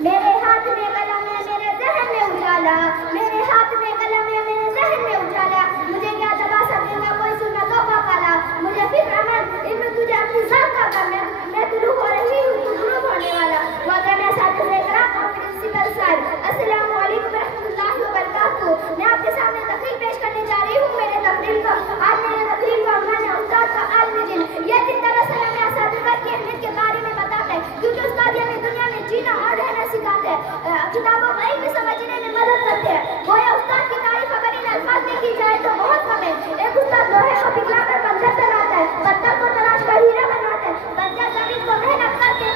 मेरे हाथ में कलम है मेरे जहन में उजाला, मेरे हाथ में कलम है मेरे जहन में उजाला, मुझे क्या दबा सकेगा कोई सुन्नतों का काला, मुझे फिक्र अमन इल्म तुझे अपनी जात का कर, मैं तुलू हो रही हूँ तू गुरूब होने वाला। मोहतरम साथियों इकराम और प्रिंसिपल साहब, अस्सलामु अलैकुम रहमतुल्लाहि व बरकातुहू। मैं आपके सामने तकरीर पेश करने जा रही हूँ। मेरे तकरीर का उन्होंने उस्ताद का आलमी जिन, यह दिन दरअसल हमें असातिज़ा की अहमियत के बारे में बताता है, क्योंकि उस्ताद हमें दुनिया में जीना और रहना सिखाते हैं, किताबों को इल्म समझने में मदद करते हैं। गोया उस्ताद की तारीफ अगर इन अल्फाज में की जाए तो बहुत कम है। एक उस्ताद लोहे को पिघलाकर बंजर बनाता है, पत्थर को तराश कर हीरा बनाता है, बंजर जमीन को मेहनत करके